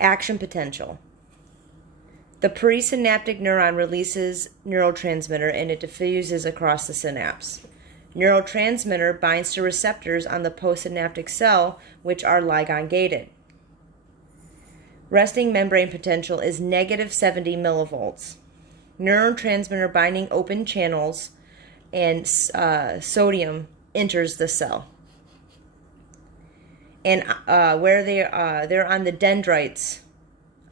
Action potential. The presynaptic neuron releases neurotransmitter and it diffuses across the synapse. Neurotransmitter binds to receptors on the postsynaptic cell, which are ligand gated. Resting membrane potential is negative 70 millivolts. Neurotransmitter binding open channels and sodium enters the cell. And where they're on the dendrites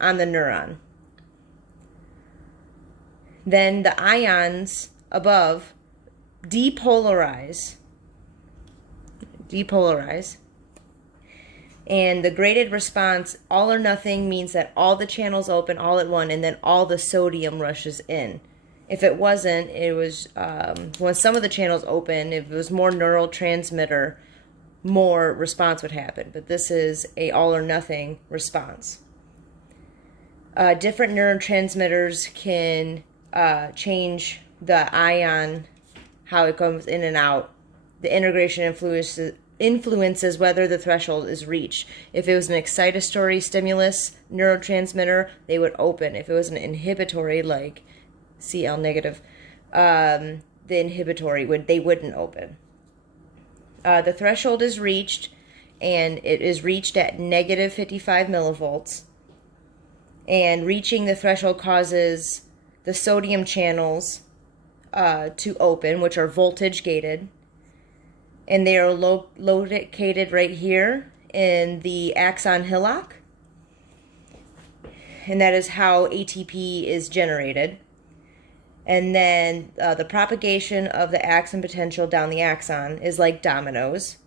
on the neuron. Then the ions above depolarize, and the graded response, all or nothing, means that all the channels open all at once and then all the sodium rushes in. If it wasn't, it was when some of the channels open, if it was more neurotransmitter, more response would happen. But this is a all or nothing response. Different neurotransmitters can change the ion, how it comes in and out. The integration influences whether the threshold is reached. If it was an excitatory stimulus neurotransmitter, they would open. If it was an inhibitory, like Cl negative, the inhibitory they wouldn't open. The threshold is reached, and it is reached at negative 55 millivolts. And reaching the threshold causes the sodium channels to open, which are voltage gated. And they are located right here in the axon hillock. And that is how ATP is generated. And then the propagation of the axon potential down the axon is like dominoes.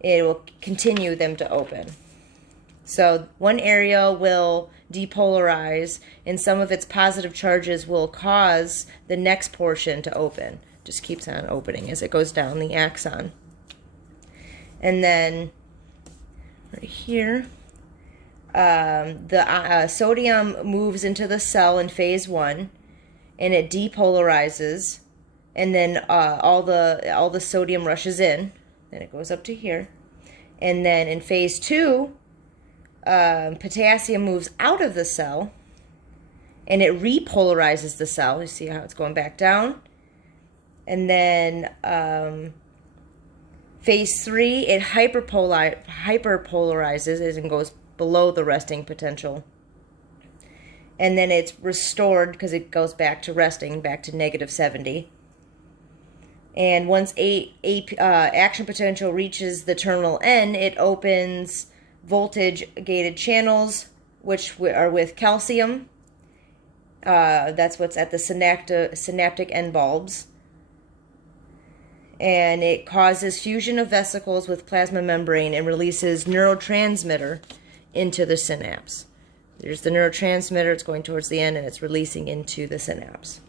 It will continue them to open. So one area will depolarize, and some of its positive charges will cause the next portion to open. Just keeps on opening as it goes down the axon. And then right here, the sodium moves into the cell in phase 1, and it depolarizes, and then all the sodium rushes in. Then it goes up to here, and then in phase 2, potassium moves out of the cell, and it repolarizes the cell. You see how it's going back down, and then phase 3, it hyperpolarizes and goes below the resting potential. And then it's restored because it goes back to resting, back to negative 70. And once action potential reaches the terminal end, it opens voltage-gated channels, which are with calcium. That's what's at the synaptic end bulbs. And it causes fusion of vesicles with plasma membrane and releases neurotransmitter into the synapse. There's the neurotransmitter, it's going towards the end, and it's releasing into the synapse.